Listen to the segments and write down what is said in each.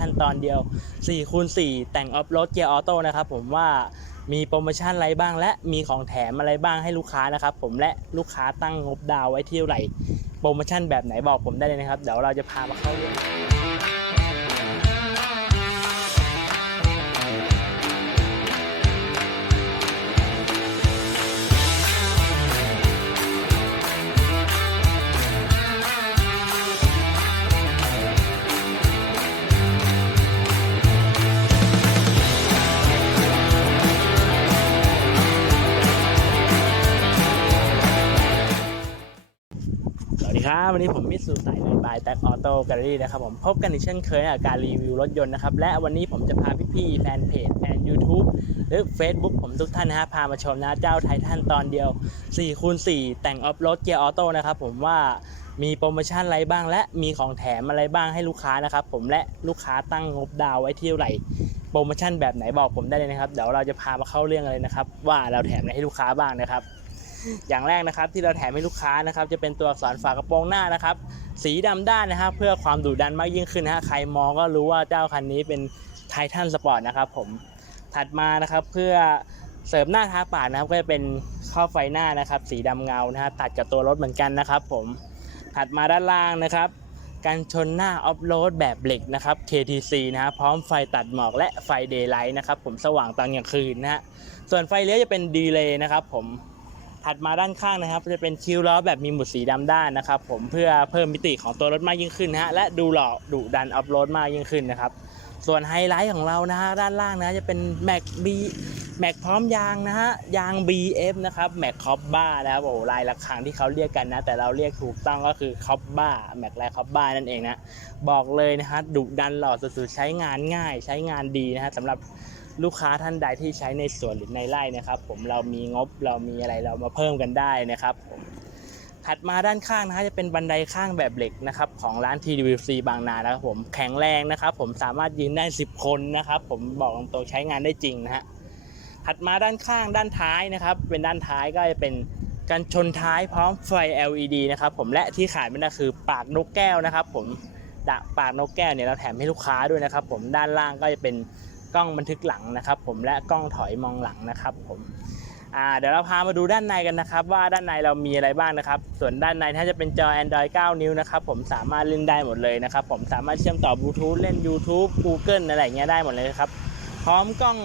ขั้นตอนเดียว4คูณ4แต่งออฟโรดเกียร์ออโต้นะครับผมว่ามีโปรโมชั่นอะไรบ้าง และมีของแถมอะไรบ้างให้ลูกค้านะครับผมและลูกค้าตั้งงบดาวไว้ที่เท่าไหร่โปรโมชั่นแบบไหนบอกผมได้เลยนะครับ เดี๋ยวเราจะพามาเข้าเรื่อง ดีครับ วันนี้ผมมิตซูสายเลยบายแท็กออโต้แกลเลอรี่นะครับผมพบกันอีกเช่นเคยกับการรีวิวรถยนต์นะครับ และวันนี้ผมจะพาพี่ๆแฟนเพจแฟน YouTube หรือ Facebook ผมทุกท่านนะฮะพามาชมนะเจ้าไททันตอนเดียว4คูณ4แต่งออฟโรดเกียร์ออโต้นะครับผมว่ามีโปรโมชั่นอะไรบ้าง และมีของแถมอะไรบ้างให้ลูกค้านะครับผมและลูกค้าตั้งงบดาวไว้ที่เท่าไหร่โปรโมชั่นแบบไหนบอกผมได้เลยนะครับเดี๋ยวเราจะพามาเข้าเรื่องเลยนะครับว่าเราแถมอะไรให้ลูกค้าบ้างนะครับ อย่างแรกนะครับที่เราแถมให้ลูกค้านะครับจะเป็นตัวอักษรฝากระโปรงหน้านะครับสีดำด้านนะครับเพื่อความดุดันมากยิ่งขึ้นนะฮะใครมองก็รู้ว่าเจ้าคันนี้เป็นไททันสปอร์ตนะครับผมถัดมานะครับเพื่อเสริมหน้าท้าปาดนะครับก็จะเป็นข้อไฟหน้านะครับสีดำเงานะฮะตัดกับตัวรถเหมือนกันนะครับผมถัดมาด้านล่างนะครับกันชนหน้าออฟโรดแบบเหล็กนะครับ KTC นะฮะพร้อมไฟตัดหมอกและไฟเดย์ไลท์นะครับผมสว่างตอนกลางคืนนะฮะส่วนไฟเลี้ยวจะเป็นดีเลย์นะครับผม ถัดมาด้านข้างนะครับ จะเป็นคิ้วล้อแบบมีหมุดสีดำด้านนะครับ ผมเพื่อเพิ่มมิติของตัวรถมากยิ่งขึ้นนะฮะและดูหล่อดุดันอัพโหลดมากยิ่งขึ้นนะครับ ส่วนไฮไลท์ของเรานะฮะด้านล่างนะจะเป็นแม็กบีแม็กพร้อมยางนะฮะยาง BF นะครับแม็กคอปบ้านะครับโอ้โหลายละคังที่เขาเรียกกันนะ แต่เราเรียกถูกต้องก็คือคอปบ้าแม็กลายคอปบ้านั่นเองนะบอกเลยนะฮะดุดันหล่อสุดๆใช้งานง่าย ใช้งานดีนะฮะสำหรับ ลูกค้าท่านใดที่ใช้ในสวนหรือในไร่นะครับ ผมเรามีงบเรามีอะไรเรามาเพิ่มกันได้นะครับผมถัดมาด้านข้างนะฮะจะเป็นบันไดข้างแบบเหล็กนะครับของร้าน TWC บางนานะครับผมแข็งแรงนะครับผมสามารถยืนได้ 10 คนนะครับผมบอกตรงๆใช้งานได้จริงนะฮะถัดมาด้านข้างด้านท้ายนะครับ เป็นด้านท้ายก็จะเป็นกันชนท้ายพร้อมไฟ LED นะครับผมและที่ขาดไม่ได้คือปากนกแก้วนะครับ ผมดะปากนกแก้วเนี่ยเราแถมให้ลูกค้าด้วยนะครับ ผมด้านล่างก็จะเป็น กล้องบันทึกหลังนะครับ ผมและกล้องถอยมองหลังนะครับ ผมอ่าเดี๋ยวเราพามาดูด้านในกันนะครับ ว่าด้านในเรามีอะไรบ้างนะครับ ส่วนด้านในถ้าจะเป็นจอ Android 9 นิ้วนะครับ ผมสามารถเล่นได้หมดเลยนะครับ ผมสามารถเชื่อมต่อบลูทูธเล่น YouTube Google อะไรเงี้ยได้หมดเลยครับพร้อมกล้อง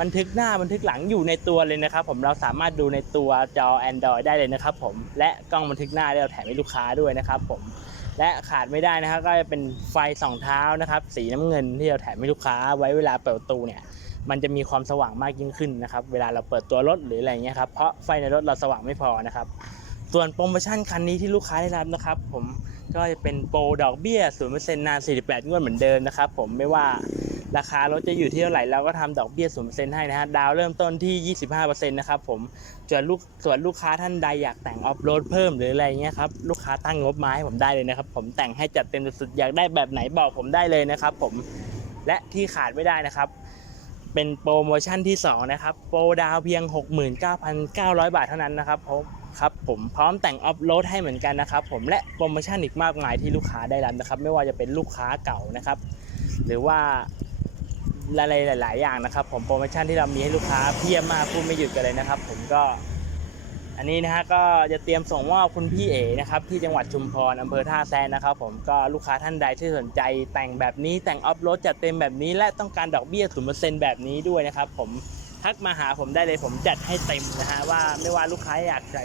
บันทึกหน้าบันทึกหลังอยู่ในตัวเลยนะครับ ผมเราสามารถดูในตัวจอ Android ได้เลยนะครับ ผมและกล้องบันทึกหน้าเราแถมให้ลูกค้าด้วยนะครับ ผม และขาดไม่ได้นะครับก็จะเป็นไฟสองเท้านะครับสีน้ำเงินที่เราแถมให้ลูกค้าไว้เวลาเปิดประตูเนี่ยมันจะมีความสว่างมากยิ่งขึ้นนะครับเวลาเราเปิดตัวรถหรืออะไรเงี้ยครับเพราะไฟในรถเราสว่างไม่พอนะครับส่วนโปรโมชั่นคันนี้ที่ลูกค้าได้รับนะครับ ผม ก็จะเป็นโปรดอกเบี้ย0%นาน 48 งวดเหมือนเดิมนะครับผมไม่ว่าราคารถจะอยู่ที่เท่าไหร่เราก็ทำดอกเบี้ย0%ให้นะฮะดาวเริ่มต้นที่25%นะครับผมส่วนลูกส่วนลูกค้าท่านใดอยากแต่งออฟโรดเพิ่มหรืออะไรเงี้ยครับลูกค้าตั้งงบมาให้ผมได้เลยนะครับผมแต่งให้จัดเต็มสุดๆอยากได้แบบไหนบอกผมได้เลยนะครับผมและที่ขาดไม่ได้นะครับ เป็นโปรโมชั่นที่ 2 นะครับ โปรดาวเพียง 69,900 บาทเท่านั้นนะครับผม ครับผมพร้อมแต่งออฟโรดให้เหมือนกันนะครับผมและโปรโมชั่นอีกมากมายที่ลูกค้าได้รับนะครับ ไม่ว่าจะเป็นลูกค้าเก่านะครับ หรือว่าอะไรหลาย ๆ อย่างนะครับ ผมโปรโมชั่นที่เรามีให้ลูกค้าเพียบมากพูดไม่หยุดกันเลยนะครับ ผมก็ อันนี้นะฮะก็จะเตรียมส่งมอบคุณพี่เอ๋นะครับที่จังหวัดชุมพรอำเภอท่าแซนนะครับ ผมก็ลูกค้าท่านใดที่สนใจแต่งแบบนี้แต่งออฟโรดจัดเต็มแบบนี้และต้องการดอกเบี้ยศูนย์เปอร์เซ็นต์แบบนี้ด้วยนะครับ ผม ทักมาหาผมได้เลยผมจัดให้เต็มนะฮะว่าไม่ว่าลูกค้าอยากใส่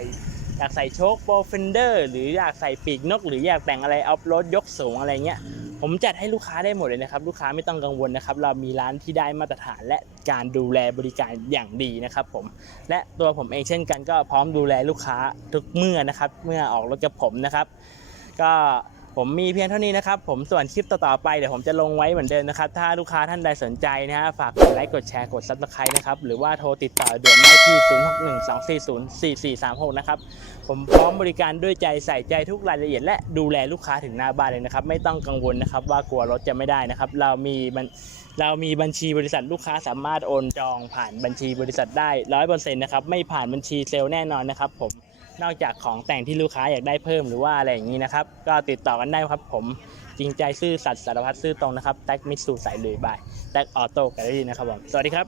อยากใส่โชคโปรเฟนเดอร์หรืออยากใส่ปีกนก หรืออยากแต่งอะไรออฟโรดยกสูงอะไรเงี้ยผมจัดให้ลูกค้าได้หมดเลยนะครับ ลูกค้าไม่ต้องกังวลนะครับ เรามีร้านที่ได้มาตรฐานและการดูแลบริการอย่างดีนะครับผมและตัวผมเองเช่นกันก็พร้อมดูแลลูกค้าทุกเมื่อนะครับ เมื่อออกรถกับผมนะครับ ก็ ผมมีเพียงเท่านี้นะครับ ผมส่วนคลิปต่อๆไปเดี๋ยวผมจะลงไว้เหมือนเดิมนะครับ ถ้าลูกค้าท่านใดสนใจนะฮะฝากกดไลค์กดแชร์กดซับสไครต์นะครับ หรือว่าโทรติดต่อด่วนได้ที่ 0612404436 นะครับ ผมพร้อมบริการด้วยใจใส่ใจทุกรายละเอียด และดูแลลูกค้าถึงหน้าบ้านเลยนะครับ ไม่ต้องกังวลนะครับว่ากลัวรถจะไม่ได้นะครับ เรามีบัญเรามีบัญชีบริษัทลูกค้าสามารถโอนจองผ่านบัญชีบริษัทได้ร้อยเปอร์เซ็นต์นะครับไม่ผ่านบัญชีเซลล์แน่นอนนะครับผม นอกจากของแต่งที่ลูกค้าอยากได้เพิ่มหรือว่าอะไรอย่างนี้นะครับ ก็ติดต่อกันได้ครับผมจริงใจซื่อสัตย์สารพัดซื่อตรงนะครับแท็กมิตซูสายลุยบายแท็กออโต้แกลเลอรี่นะครับผมสวัสดีครับ